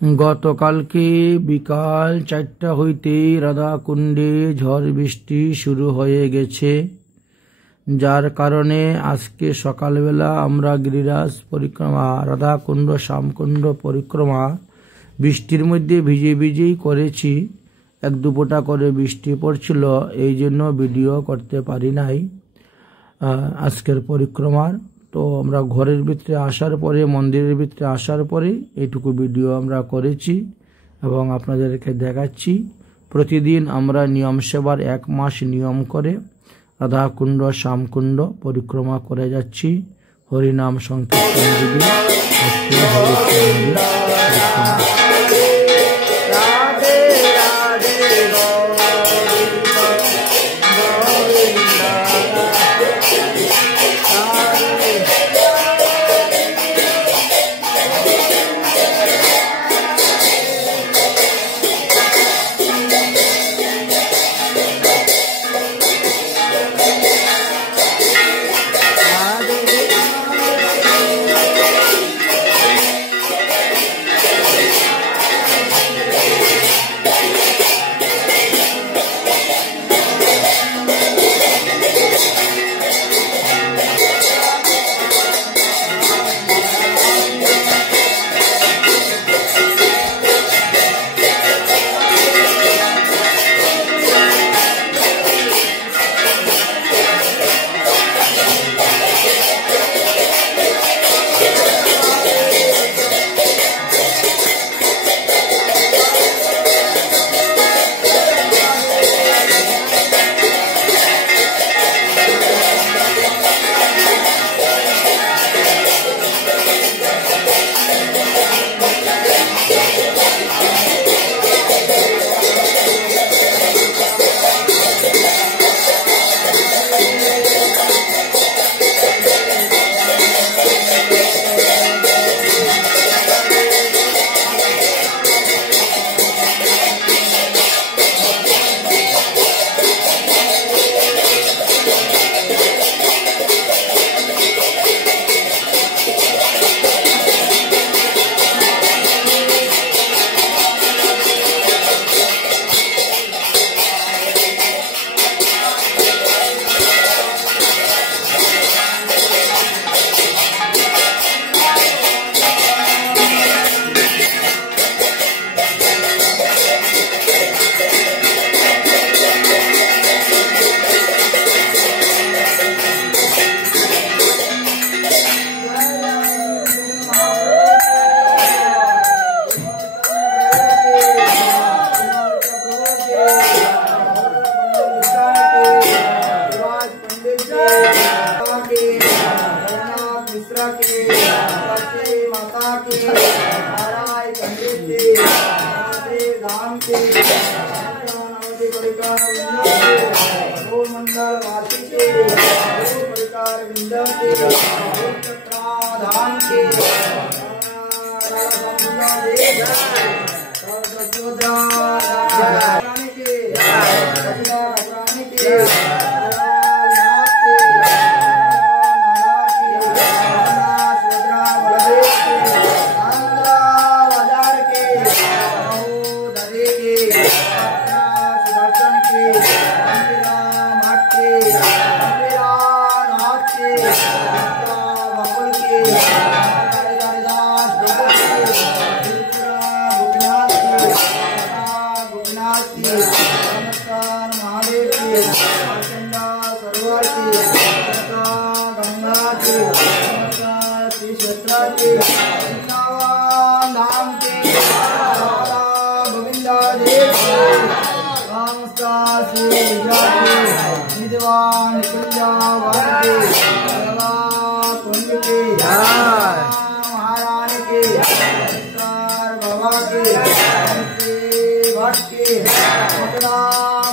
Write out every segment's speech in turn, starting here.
গতকালকে বিকাল ৪টা হইতেই রাধাকুণ্ডে ঝড় বৃষ্টি শুরু হয়ে গেছে, যার কারণে আজকে সকালবেলা আমরা গিরিরাজ পরিক্রমা, রাধাকুণ্ড শ্যামকুণ্ড পরিক্রমা বৃষ্টির মধ্যে ভিজে ভিজেই করেছি। এক দুপোটা করে বৃষ্টি পড়ছিল, এই জন্য ভিডিও করতে পারি নাই আজকের পরিক্রমার। তো আমরা ঘরের ভিতরে আসার পরে, মন্দিরের ভিতরে আসার পরে এইটুকু ভিডিও আমরা করেছি এবং আপনাদেরকে দেখাচ্ছি। প্রতিদিন আমরা নিয়ম সেবার 1 মাস নিয়ম করে রাধাকুণ্ড শ্যামকুণ্ড পরিক্রমা করে যাচ্ছি। হরিনাম সংকীর্তন দিবি।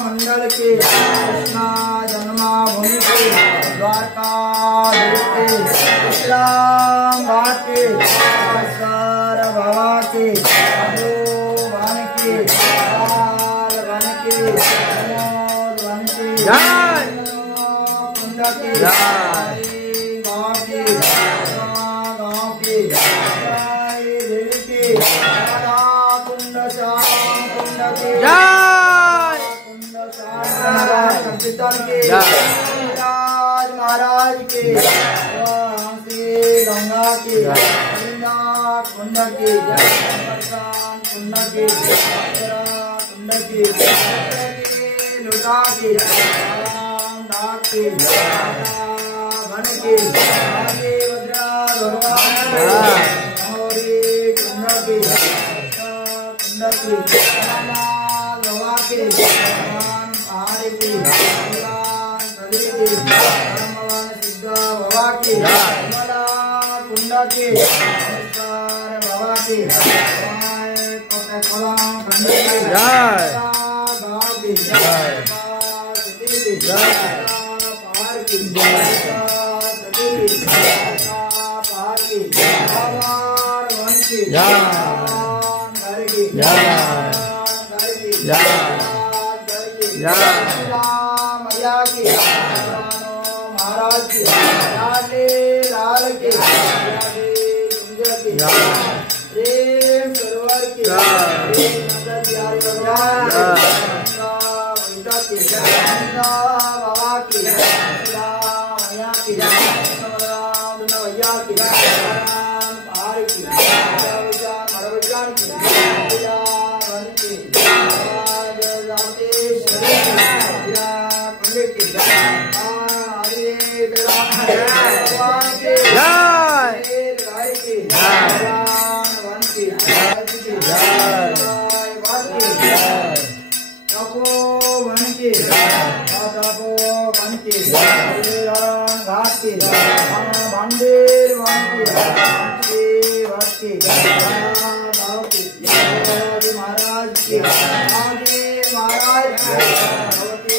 मंडल के कृष्णा जन्माभूमि के द्वारका के इस्लाम घाट के सर बाबा के भगवान के लाल बन के प्रमोद बन के कुंड के गाँव के गाँव के देवी के संकीर्तन के राज महाराज के गंगा के कुंड के कुंड के कुंड के लुटा के नाग के वन के भगवान कुंड के लोहा के पहाड़ के सिद्ध बाबा के कुंड के बाबा के महाराज की लाल के प्रेम सरोवर के बाबा की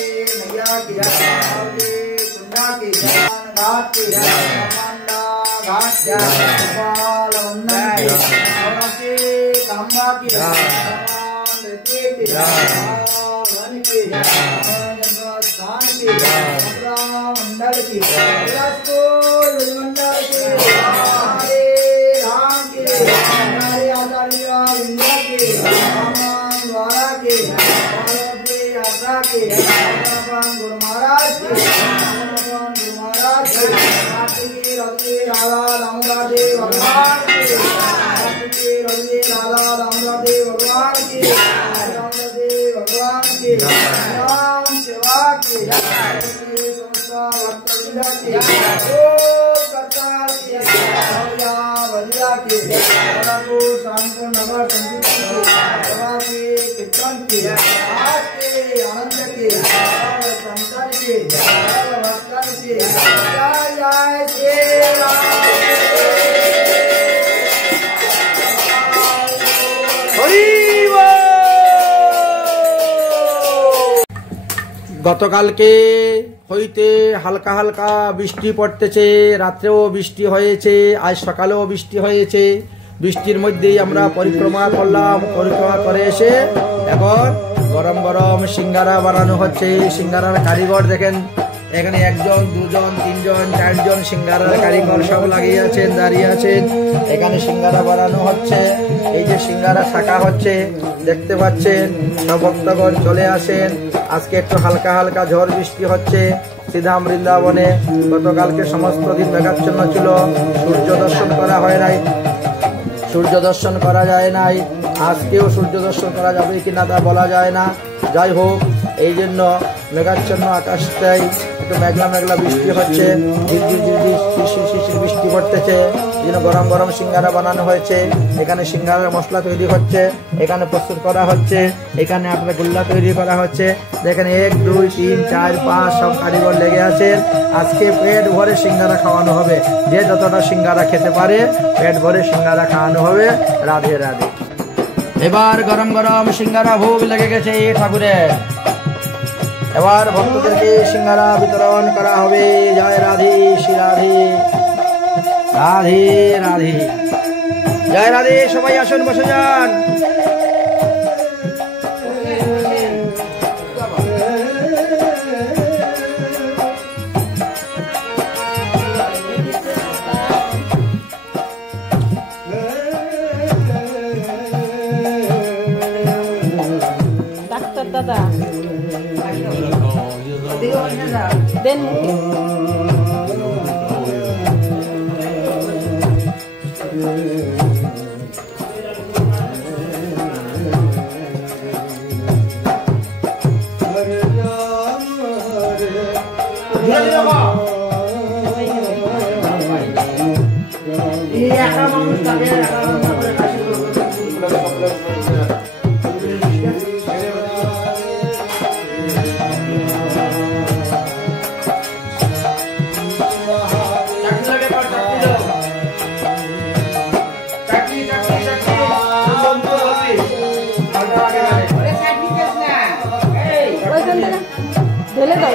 मैया की भैया की पहाड़ की मंडल की राम के आचार्य विंध्या के द्वारा के यात्रा के गुरु महाराज के राधा दामोदर भगवान के राधा दामोदर भगवान के भगवान के राम सेवा के कीर्तन के आनंद के संतन के भक्तन के जय श्री राम। গতকালকে হইতে হালকা হালকা বৃষ্টি পড়তেছে, রাত্রেও বৃষ্টি হয়েছে, আজ সকালেও বৃষ্টি হয়েছে। বৃষ্টির মধ্যেই আমরা পরিক্রমা করলাম। পরিক্রমা করে এসে এখন গরম গরম সিঙ্গারা বানানো হচ্ছে। সিঙ্গারার কারিগর দেখেন, এখানে একজন, দুজন, তিনজন, চারজন সিঙ্গারার কারিগর সব লাগিয়ে আছেন, দাঁড়িয়ে আছেন। এখানে সিঙ্গারা বানানো হচ্ছে। এই যে সিঙ্গারা ছাকা হচ্ছে দেখতে পাচ্ছেন। সব ভক্তগণ চলে আসেন। আজকে একটু হালকা হালকা ঝড় বৃষ্টি হচ্ছে শ্রীধাম বৃন্দাবনে। গতকালকে সমস্ত দিন মেঘাচ্ছন্ন ছিল, সূর্য দর্শন করা হয় নাই, সূর্য দর্শন করা যায় নাই। আজকেও সূর্য দর্শন করা যাবে কিনা তা বলা যায় না। যাই হোক, এই জন্য মেঘাচ্ছন্ন আকাশটাই একটু মেঘলা মেঘলা বৃষ্টি হচ্ছে, ঝিরঝির বৃষ্টি পড়তেছে। এই জন্য গরম গরম সিঙ্গারা বানানো হয়েছে। এখানে সিঙ্গারার মশলা তৈরি হচ্ছে, এখানে প্রস্তুত করা হচ্ছে, এখানে আপনার গোল্লা তৈরি করা হচ্ছে। দেখেন 1, 2, 3, 4, 5 সব কারিগর লেগে আছেন। আজকে পেট ভরে সিঙ্গারা খাওয়ানো হবে। যে যতটা সিঙ্গারা খেতে পারে পেট ভরে সিঙ্গারা খাওয়ানো হবে। রাধে রাধে। এবার গরম গরম সিঙ্গারা ভোগ লেগে গেছে ঠাকুরের। এবার ভক্তদেরকে সিঙ্গারা বিতরণ করা হবে। জয় রাধে শ্রী রাধে, রাধে রাধে, জয় রাধে। সবাই আসুন, বসে যান। ডাক্তার দাদা দেন ঢেলে দাও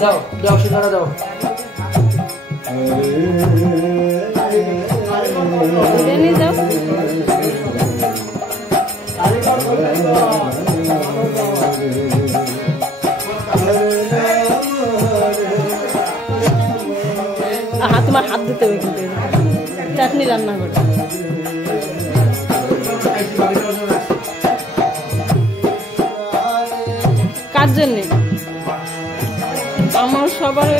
দাও দাও সিঙ্গারা দাও বিরিয়ানি দাও তোমার হাত দিতে হবে কিন্তু চাটনি রান্না করে কার জন্যে আমার সবার